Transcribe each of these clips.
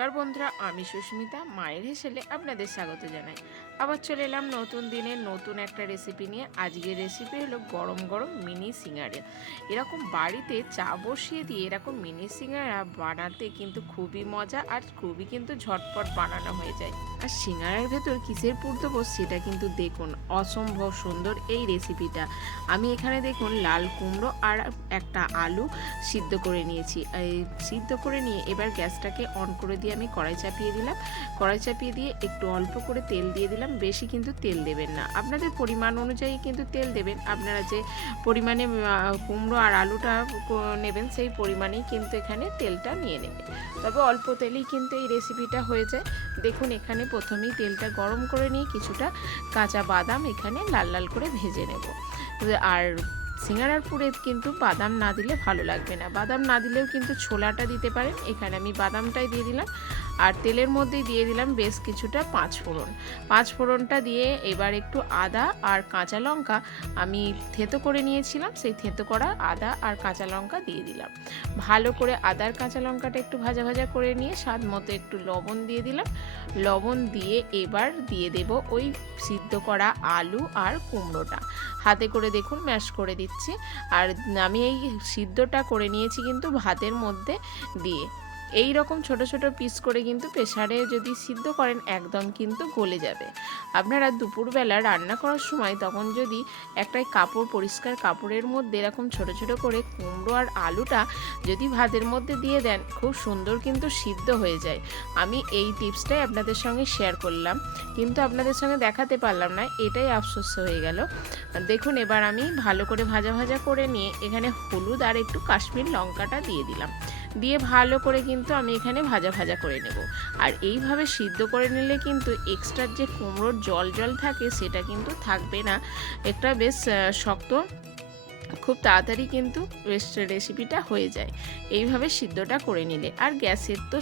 নমস্কার বন্ধুরা আমি সুস্মিতা মায়ের হেসেলে আপনাদের স্বাগত জানাই। আবার চলে এলাম নতুন দিনে নতুন একটা রেসিপি নিয়ে। আজকের রেসিপি হলো গরম গরম মিনি সিঙ্গারা। এরকম বাড়িতে চা বসিয়ে দিয়ে এরকম মিনি সিঙ্গারা বানাতে কিন্তু খুবই মজা আর খুবই কিন্তু ঝটপট বানানো হয়ে যায়। আর সিঙ্গারার ভেতর কিসের পুর দেবো সেটা কিন্তু দেখুন, অসম্ভব সুন্দর এই রেসিপিটা আমি এখানে দেখুন লাল কুমড়ো আর একটা আলু সিদ্ধ করে নিয়েছি। সিদ্ধ করে নিয়ে এবার গ্যাসটাকে অন করে দিয়ে আমি কড়াই চাপিয়ে দিলাম। কড়াই চাপিয়ে দিয়ে একটু অল্প করে তেল দিয়ে দিলাম। বেশি কিন্তু তেল দেবেন না। আপনাদের পরিমাণ অনুযায়ী কিন্তু তেল দেবেন। আপনারা যে পরিমাণে কুমড়ো আর আলুটা নেবেন, সেই পরিমাণেই কিন্তু এখানে তেলটা নিয়ে নেবেন। তবে অল্প তেলেই কিন্তু এই রেসিপিটা হয়ে যায়। দেখুন, এখানে প্রথমেই তেলটা গরম করে নিয়ে কিছুটা কাঁচা বাদাম এখানে লাল লাল করে ভেজে নেব। আর সিঙ্গারার পুরে কিন্তু বাদাম না দিলে ভালো লাগবে না। বাদাম না দিলেও কিন্তু ছোলাটা দিতে পারেন। এখানে আমি বাদামটাই দিয়ে দিলাম। আর তেলের মধ্যেই দিয়ে দিলাম বেশ কিছুটা পাঁচ ফোড়ন। পাঁচ ফোড়নটা দিয়ে এবার একটু আদা আর কাঁচা লঙ্কা আমি থেতো করে নিয়েছিলাম, সেই থেতো করা আদা আর কাঁচা লঙ্কা দিয়ে দিলাম। ভালো করে আদার কাঁচা লঙ্কাটা একটু ভাজা ভাজা করে নিয়ে স্বাদ মতো একটু লবণ দিয়ে দিলাম। লবণ দিয়ে এবার দিয়ে দেব ওই সিদ্ধ করা আলু আর কুমড়োটা। হাতে করে দেখুন ম্যাশ করে দিচ্ছি। আর আমি এই সিদ্ধটা করে নিয়েছি কিন্তু ভাতের মধ্যে দিয়ে। এই রকম ছোট ছোট পিস করে কিন্তু প্রেসারে যদি সিদ্ধ করেন, একদম কিন্তু গলে যাবে। আপনারা দুপুরবেলা রান্না করার সময় তখন যদি একটাই কাপড়, পরিষ্কার কাপড়ের মধ্যে এরকম ছোট ছোট করে কুমড়ো আর আলুটা যদি ভাতের মধ্যে দিয়ে দেন, খুব সুন্দর কিন্তু সিদ্ধ হয়ে যায়। আমি এই টিপসটাই আপনাদের সঙ্গে শেয়ার করলাম। কিন্তু আপনাদের সঙ্গে দেখাতে পারলাম না, এটাই আফসোস হয়ে গেল। দেখুন, এবার আমি ভালো করে ভাজা ভাজা করে নিয়ে এখানে হলুদ আর একটু কাশ্মীর লঙ্কাটা দিয়ে দিলাম। দিয়ে ভালো করে কিন্তু আমি এখানে ভাজা ভাজা করে নেব। আর এইভাবে সিদ্ধ করে নিলে কিন্তু এক্সট্রা যে কুমড়োর জল জল থাকে সেটা কিন্তু থাকবে না। একটা বেশ শক্ত খুব তাড়াতাড়ি কিন্তু রেসিপিটা হয়ে যায়। এইভাবে সিদ্ধটা করে নিলে। আর গ্যাসের তো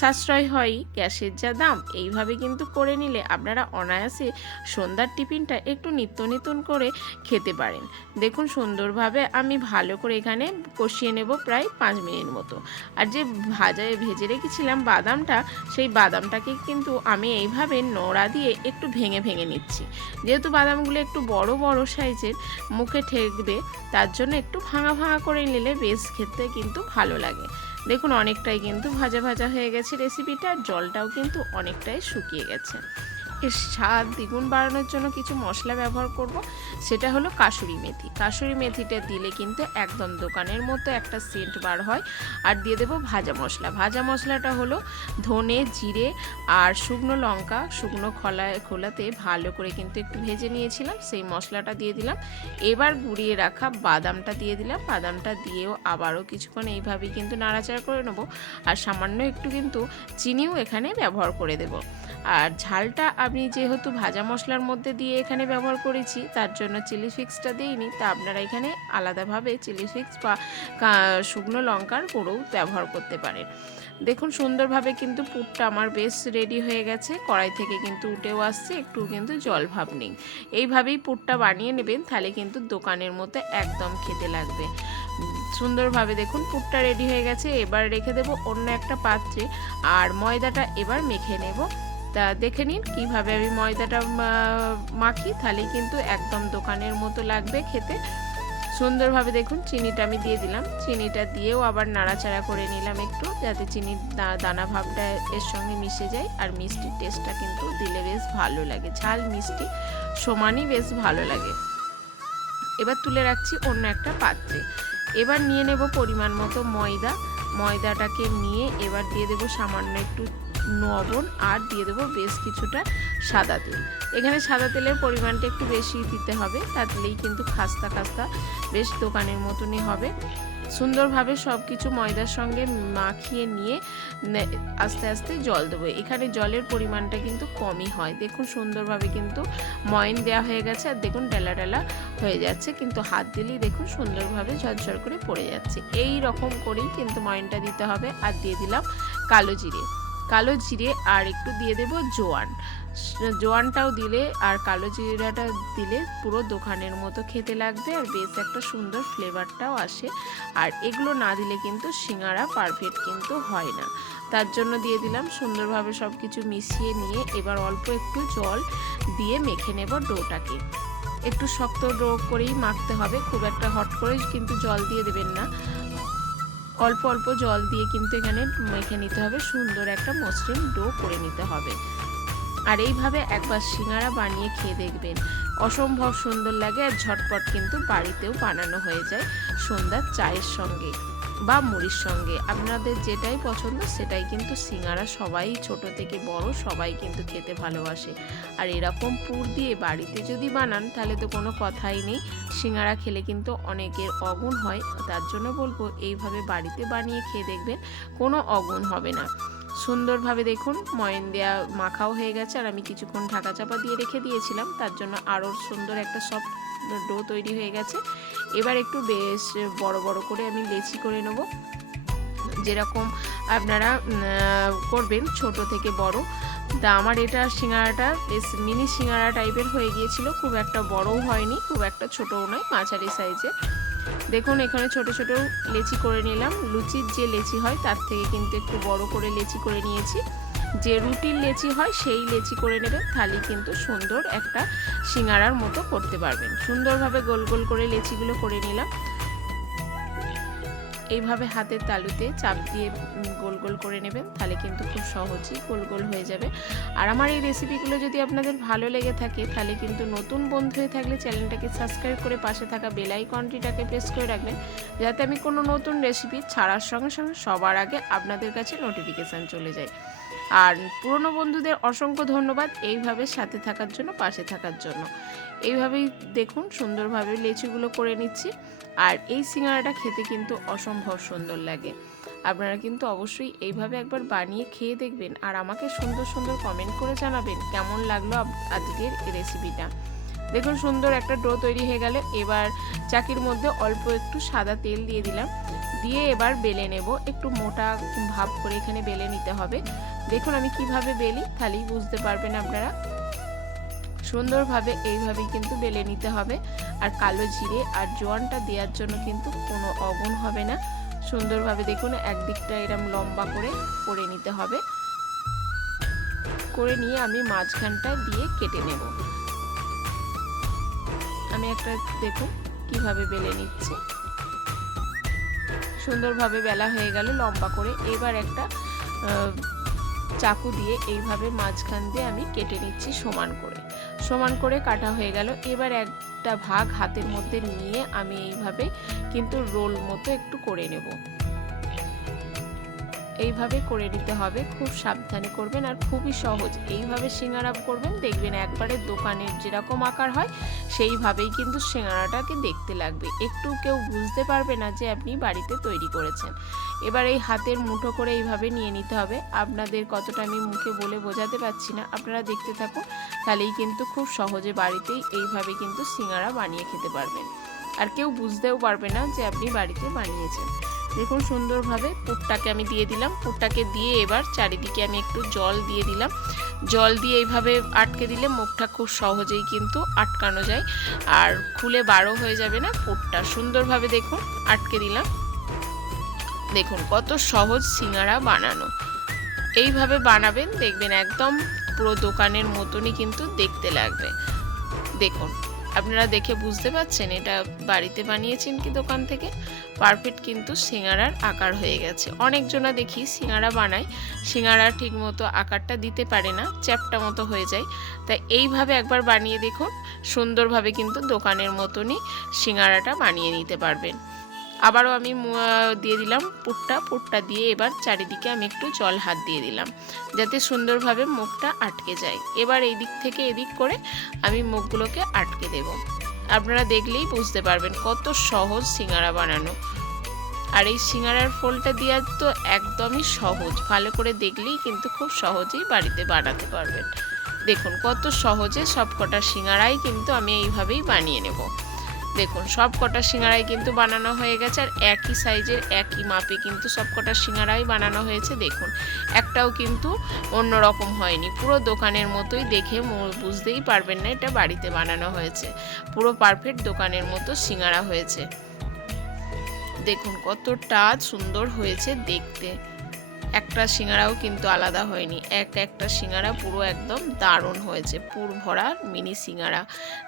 সাশ্রয় হয়ই গ্যাসের যা দাম, এইভাবে কিন্তু করে নিলে আপনারা অনায়াসে সন্ধ্যার টিফিনটা একটু নিত্য নতুন করে খেতে পারেন। দেখুন সুন্দরভাবে আমি ভালো করে এখানে কষিয়ে নেব প্রায় পাঁচ মিনিট মতো। আর যে ভাজায় ভেজে রেখেছিলাম বাদামটা, সেই বাদামটাকে কিন্তু আমি এইভাবে নোড়া দিয়ে একটু ভেঙে ভেঙে নিচ্ছি। যেহেতু বাদামগুলো একটু বড় বড় সাইজের, মুখে ঠেকবে তার জন্য একটু ভাঙা ভাঙা করে নিলে বেশ খেতে কিন্তু ভালো লাগে। দেখুন, অনেকটাই কিন্তু ভাজা ভাজা হয়ে গেছে রেসিপিটা আর জলটাও কিন্তু অনেকটাই শুকিয়ে গেছে। এর স্বাদ, দ্বিগুণ বাড়ানোর জন্য কিছু মশলা ব্যবহার করব। সেটা হলো কাসুরি মেথি। কাসুরি মেথিটা দিলে কিন্তু একদম দোকানের মতো একটা সেন্ট বার হয়। আর দিয়ে দেবো ভাজা মশলা। ভাজা মশলাটা হলো ধনে, জিরে আর শুকনো লঙ্কা। শুকনো খোলায় খোলাতে ভালো করে কিন্তু একটু ভেজে নিয়েছিলাম। সেই মশলাটা দিয়ে দিলাম। এবার গুঁড়িয়ে রাখা বাদামটা দিয়ে দিলাম। বাদামটা দিয়েও আবারও কিছুক্ষণ এইভাবেই কিন্তু নাড়াচাড়া করে নেব। আর সামান্য একটু কিন্তু চিনিও এখানে ব্যবহার করে দেব। আর ঝালটা আমি যেহেতু ভাজা মশলার মধ্যে দিয়ে এখানে ব্যবহার করেছি, তার জন্য চিলি ফিক্সটা দিইনি। তা আপনারা এখানে আলাদাভাবে চিলি ফিক্স বা শুকনো লঙ্কার গুঁড়োও ব্যবহার করতে পারেন। দেখুন সুন্দরভাবে কিন্তু পুরটা আমার বেশ রেডি হয়ে গেছে। কড়াই থেকে কিন্তু উঠেও আসছে একটু কিন্তু জল ভাব নেই। এইভাবেই পুরটা বানিয়ে নেবেন, তাহলে কিন্তু দোকানের মতো একদম খেতে লাগবে। সুন্দরভাবে দেখুন পুরটা রেডি হয়ে গেছে। এবার রেখে দেব অন্য একটা পাত্রে। আর ময়দাটা এবার মেখে নেব। তা দেখে নিন কীভাবে আমি ময়দাটা মাখি। তাহলে কিন্তু একদম দোকানের মতো লাগবে খেতে। সুন্দরভাবে দেখুন চিনিটা আমি দিয়ে দিলাম। চিনিটা দিয়েও আবার নাড়াচাড়া করে নিলাম একটু, যাতে চিনির দানা ভাবটা এর সঙ্গে মিশে যায়। আর মিষ্টির টেস্টটা কিন্তু দিলে বেশ ভালো লাগে। ঝাল, মিষ্টি সমানই বেশ ভালো লাগে। এবার তুলে রাখছি অন্য একটা পাত্রে। এবার নিয়ে নেব পরিমাণ মতো ময়দা। ময়দাটাকে নিয়ে এবার দিয়ে দেবো সামান্য একটু লবণ আর দিয়ে দেবো বেশ কিছুটা সাদা তেল। এখানে সাদা তেলের পরিমাণটা একটু বেশি দিতে হবে তাহলেই কিন্তু খাস্তা খাস্তা বেশ দোকানের মতনই হবে। সুন্দরভাবে সব কিছু ময়দার সঙ্গে মাখিয়ে নিয়ে আস্তে আস্তে জল দেবো। এখানে জলের পরিমাণটা কিন্তু কমই হয়। দেখুন সুন্দরভাবে কিন্তু ময়ন দেওয়া হয়ে গেছে আর দেখুন ডেলা ডেলা হয়ে যাচ্ছে, কিন্তু হাত দিলেই দেখুন সুন্দরভাবে ঝরঝর করে পড়ে যাচ্ছে। এই রকম করেই কিন্তু ময়নটা দিতে হবে। আর দিয়ে দিলাম কালো জিরে। কালো জিরে আর একটু দিয়ে দেব জোয়ান। জোয়ানটাও দিলে আর কালো জিরাটা দিলে পুরো দোকানের মতো খেতে লাগবে আর বেশ একটা সুন্দর ফ্লেভারটাও আসে। আর এগুলো না দিলে কিন্তু সিঙ্গারা পারফেক্ট কিন্তু হয় না। তার জন্য দিয়ে দিলাম সুন্দরভাবে সব কিছু মিশিয়ে নিয়ে এবার অল্প একটু জল দিয়ে মেখে নেব ডোটাকে। একটু শক্ত ডো করেই মাখতে হবে, খুব একটা হট করে কিন্তু জল দিয়ে দেবেন না। অল্প অল্প জল দিয়ে কিন্তু এখানে মেখে নিতে হবে। সুন্দর একটা মসৃণ ডো করে নিতে হবে। আর এইভাবে একবার সিঙ্গারা বানিয়ে খেয়ে দেখবেন। অসম্ভব সুন্দর লাগে আর ঝটপট কিন্তু বাড়িতেও বানানো হয়ে যায় সন্ধ্যার চায়ের সঙ্গে। বা মুড়ির সঙ্গে। আপনাদের যেটাই পছন্দ, সেটাই কিন্তু সিঙ্গারা সবাই ছোট থেকে বড় সবাই কিন্তু খেতে ভালোবাসে। আর এরকম পুর দিয়ে বাড়িতে যদি বানান, তাহলে তো কোনো কথাই নেই। সিঙ্গারা খেলে কিন্তু অনেকের অগুণ হয়। তার জন্য বলব, এইভাবে বাড়িতে বানিয়ে খেয়ে দেখবেন, কোনো অগুণ হবে না। সুন্দরভাবে দেখুন, ময়ন দেওয়া মাখাও হয়ে গেছে। আর আমি কিছুক্ষণ ঢাকা চাপা দিয়ে রেখে দিয়েছিলাম। তার জন্য আরও সুন্দর একটা সফট ডো তৈরি হয়ে গেছে। এবার একটু বেশ বড় বড় করে আমি লেচি করে নেব। যেরকম আপনারা করবেন ছোট থেকে বড়। তা আমার এটা সিঙ্গারাটা বেশ মিনি সিঙ্গারা টাইপের হয়ে গিয়েছিল, খুব একটা বড়ও হয়নি, খুব একটা ছোটও নয়, মাঝারি সাইজের। দেখুন, এখানে ছোট ছোট লেচি করে নিলাম। লুচির যে লেচি হয়, তার থেকে কিন্তু একটু বড় করে লেচি করে নিয়েছি। যে রুটির লেচি হয় সেই লেচি করে নেবেন তাহলে কিন্তু সুন্দর একটা সিঙ্গারার মতো করতে পারবেন। সুন্দরভাবে গোল গোল করে লেচিগুলো করে নিলাম। এইভাবে হাতের তালুতে চাপ দিয়ে গোল গোল করে নেবেন। তাহলে কিন্তু খুব সহজেই গোল গোল হয়ে যাবে। আর আমার এই রেসিপিগুলো যদি আপনাদের ভালো লেগে থাকে, তাহলে কিন্তু নতুন বন্ধু হয়ে থাকলে চ্যানেলটাকে সাবস্ক্রাইব করে পাশে থাকা বেল আইকনটিটাকে প্রেস করে রাখবেন। যাতে আমি কোনো নতুন রেসিপি ছাড়ার সঙ্গে সঙ্গে সবার আগে আপনাদের কাছে নোটিফিকেশান চলে যায়। আর পুরনো বন্ধুদের অসংখ্য ধন্যবাদ এইভাবে সাথে থাকার জন্য, পাশে থাকার জন্য। এইভাবেই দেখুন, সুন্দরভাবে লেচুগুলো করে নিচ্ছি। আর এই সিঙ্গারাটা খেতে কিন্তু অসম্ভব সুন্দর লাগে। আপনারা কিন্তু অবশ্যই এইভাবে একবার বানিয়ে খেয়ে দেখবেন আর আমাকে সুন্দর সুন্দর কমেন্ট করে জানাবেন কেমন লাগল আজকের এই রেসিপিটা দেখুন, সুন্দর একটা ডো তৈরি হয়ে গেল। এবার চাকির মধ্যে অল্প একটু সাদা তেল দিয়ে দিলাম। দিয়ে এবার বেলে নেব। একটু মোটা ভাব করে এখানে বেলে নিতে হবে। দেখুন আমি কীভাবে বেলি তাহলেই বুঝতে পারবেন আপনারা? সুন্দরভাবে এইভাবেই কিন্তু বেলে নিতে হবে। আর কালো জিরে আর জোয়ানটা দেওয়ার জন্য কিন্তু কোনো অগুণ হবে না। সুন্দরভাবে দেখুন একদিকটা এরম লম্বা করে করে নিতে হবে। করে নিয়ে আমি মাঝখানটা দিয়ে কেটে নেব। আমি একটা দেখুন কীভাবে বেলে নিচ্ছি। সুন্দরভাবে বেলা হয়ে গেল, লম্বা করে। এবার একটা চাকু দিয়ে এইভাবে মাঝখান দিয়ে আমি কেটে নিচ্ছি সমান করে। সমান করে কাটা হয়ে গেল। এবার একটা ভাগ হাতের মধ্যে নিয়ে আমি এইভাবে কিন্তু রোল মতো একটু করে নেব। এইভাবে করে নিতে হবে। খুব সাবধানে করবেন আর খুবই সহজ। এইভাবে সিঙ্গারা করবেন, দেখবেন একবারে দোকানের যেরকম আকার হয়, সেইভাবেই কিন্তু সিঙ্গারাটাকে দেখতে লাগবে। একটু কেউ বুঝতে পারবে না যে আপনি বাড়িতে তৈরি করেছেন। এবার এই হাতের মুঠো করে এইভাবে নিয়ে নিতে হবে। আপনাদের কতটা আমি মুখে বলে বোঝাতে পারছি না, আপনারা দেখতে থাকুন। তাহলেই কিন্তু খুব সহজে বাড়িতেই এইভাবে কিন্তু সিঙ্গারা বানিয়ে খেতে পারবেন। আর কেউ বুঝতেও পারবে না যে আপনি বাড়িতে বানিয়েছেন। দেখুন সুন্দরভাবে পুরটাকে আমি দিয়ে দিলাম। পুরটাকে দিয়ে এবার চারিদিকে আমি একটু জল দিয়ে দিলাম। জল দিয়ে এইভাবে আটকে দিলে মুখটা খুব সহজেই কিন্তু আটকানো যায়। আর খুলে বারো হয়ে যাবে না পুরটা। সুন্দরভাবে দেখুন আটকে দিলাম। দেখুন কত সহজ সিঙ্গারা বানানো। এইভাবে বানাবেন, দেখবেন একদম পুরো দোকানের মতনই কিন্তু দেখতে লাগবে। দেখুন। আপনারা দেখে বুঝতে পাচ্ছেন এটা বাড়িতে বানিয়েছেন কি দোকান থেকে? পারফেক্ট কিন্তু সিঙ্গারার আকার হয়ে গেছে। অনেকজনা দেখি সিঙ্গারা বানায়, সিঙ্গারা ঠিক মতো আকারটা দিতে পারে না, চ্যাপটা মতো হয়ে যায়। তাই এইভাবে একবার বানিয়ে দেখুন, সুন্দরভাবে কিন্তু দোকানের মতনই সিঙ্গারাটা বানিয়ে নিতে পারবেন। আবারও আমি দিয়ে দিলাম পুটটা পুটটা দিয়ে এবার চারিদিকে আমি একটু জল হাত দিয়ে দিলাম, যাতে সুন্দরভাবে মুখটা আটকে যায়। এবার এই দিক থেকে এদিক করে আমি মুখগুলোকে আটকে দেব। আপনারা দেখলেই বুঝতে পারবেন কত সহজ সিঙ্গারা বানানো। আর এই সিঙ্গারার ফোলটা দেওয়া তো একদমই সহজ। ভালো করে দেখলেই কিন্তু খুব সহজেই বাড়িতে বানাতে পারবেন। দেখুন কত সহজে সব কটা সিঙ্গারাই কিন্তু আমি এইভাবেই বানিয়ে নেব। দেখুন সব কটা সিঙ্গারাই কিন্তু বানানো হয়ে গেছে আর একই সাইজের, একই মাপে কিন্তু সব কটা সিঙ্গারাই বানানো হয়েছে, দেখুন। একটাও কিন্তু অন্য রকম হয়নি, পুরো দোকানের মতোই দেখে বুঝতেই পারবেন না এটা বাড়িতে বানানো হয়েছে। পুরো পারফেক্ট দোকানের মতো সিঙ্গারা হয়েছে। দেখুন কতটা সুন্দর হয়েছে দেখতে। একটা সিঙ্গারাও কিন্তু আলাদা হয়নি। এক একটা সিঙ্গারা পুরো একদম দারুণ হয়েছে। পুর ভরা মিনি সিঙ্গারা।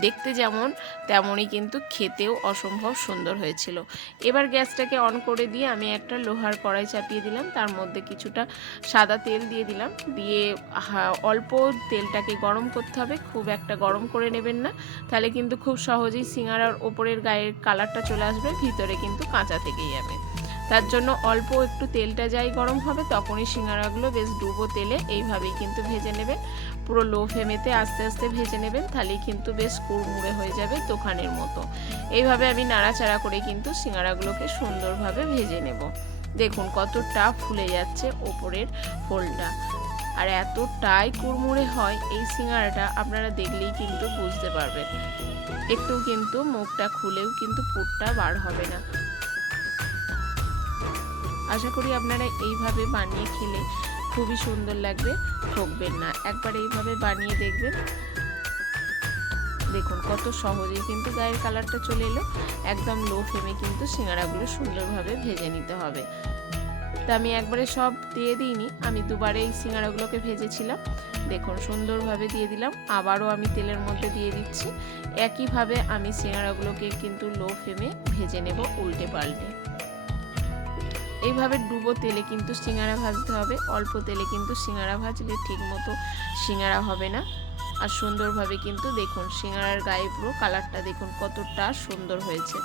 দেখতে যেমন, তেমনই কিন্তু খেতেও অসম্ভব সুন্দর হয়েছিল। এবার গ্যাসটাকে অন করে দিয়ে আমি একটা লোহার কড়াই চাপিয়ে দিলাম। তার মধ্যে কিছুটা সাদা তেল দিয়ে দিলাম। দিয়ে অল্প তেলটাকে গরম করতে হবে। খুব একটা গরম করে নেবেন না। তাহলে কিন্তু খুব সহজেই সিঙ্গারার ওপরের গায়ের কালারটা চলে আসবে। ভিতরে কিন্তু কাঁচা থেকেই যাবে। তার জন্য অল্প একটু তেলটা যাই গরম হবে, তখনই সিঙ্গারাগুলো বেশ ডুবো তেলে, এইভাবেই কিন্তু ভেজে নেবেন। পুরো লো ফ্লেমেতে আস্তে আস্তে ভেজে নেবেন, তাহলেই কিন্তু বেশ কুড়মুড়ে হয়ে যাবে দোকানের মতো। এইভাবে আমি নাড়াচাড়া করে কিন্তু সিঙ্গারাগুলোকে সুন্দরভাবে ভেজে নেব। দেখুন কতটা ফুলে যাচ্ছে ওপরের ফোলটা। আর এতটাই কুড়মুড়ে হয় এই সিঙ্গারাটা, আপনারা দেখলেই কিন্তু বুঝতে পারবেন। একটু কিন্তু মুখটা খুলেও কিন্তু পুরটা বার হবে না। আশা করি আপনারা এইভাবে বানিয়ে খেলে খুবই সুন্দর লাগবে, ঠকবেন না। একবার এইভাবে বানিয়ে দেখবেন। দেখুন কত সহজেই কিন্তু গায়ের কালারটা চলে এলো। একদম লো ফ্লেমে কিন্তু সিঙ্গারাগুলো সুন্দরভাবে ভেজে নিতে হবে। তা আমি একবারে সব দিয়ে দিইনি, আমি দুবারে এই সিঙ্গারাগুলোকে ভেজেছিলাম। দেখুন সুন্দরভাবে দিয়ে দিলাম, আবারও আমি তেলের মধ্যে দিয়ে দিচ্ছি। একইভাবে আমি সিঙ্গারাগুলোকে কিন্তু লো ফ্লেমে ভেজে নেব উল্টে পাল্টে। এইভাবে ডুবো তেলে কিন্তু সিঙ্গারা ভাজতে হবে। অল্প তেলে কিন্তু সিঙ্গারা ভাজলে ঠিক মতো সিঙ্গারা হবে না। আর সুন্দরভাবে কিন্তু দেখুন, সিঙ্গারার গায়ে পুরো কালারটা দেখুন কতটা সুন্দর হয়েছে।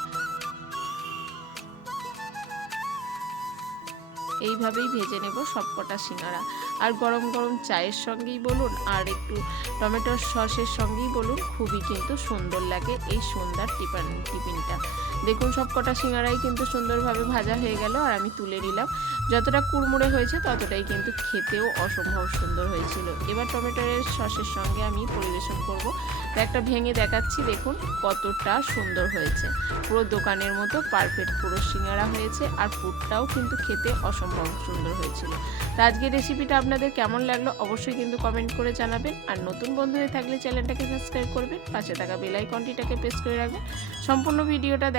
এইভাবেই ভেজে নেব সবকটা সিঙ্গারা। আর গরম গরম চায়ের সঙ্গেই বলুন, আর একটু টমেটোর সসের সঙ্গেই বলুন, খুবই কিন্তু সুন্দর লাগে এই সন্ধ্যার টিফিন, টিফিনটা। দেখুন, সবকটা সিঙ্গারাই কিন্তু সুন্দরভাবে ভাজা হয়ে গেল আর আমি তুলে নিলাম। যতটা কুড়মুড়ে হয়েছে, ততটাই কিন্তু খেতেও অসম্ভব সুন্দর হয়েছিল। এবার টমেটোর সসের সঙ্গে আমি পরিবেশন করব। তো একটা ভেঙে দেখাচ্ছি, দেখুন কতটা সুন্দর হয়েছে। পুরো দোকানের মতো পারফেক্ট পুরো সিঙ্গারা হয়েছে আর পুরটাও কিন্তু খেতে অসম্ভব সুন্দর হয়েছিল। তো আজকের রেসিপিটা আপনাদের কেমন লাগল অবশ্যই কিন্তু কমেন্ট করে জানাবেন। আর নতুন বন্ধু হয়ে থাকলে চ্যানেলটাকে সাবস্ক্রাইব করবেন। পাশে থাকা বেল আইকনটিটাকে প্রেস করে রাখবেন। সম্পূর্ণ ভিডিওটা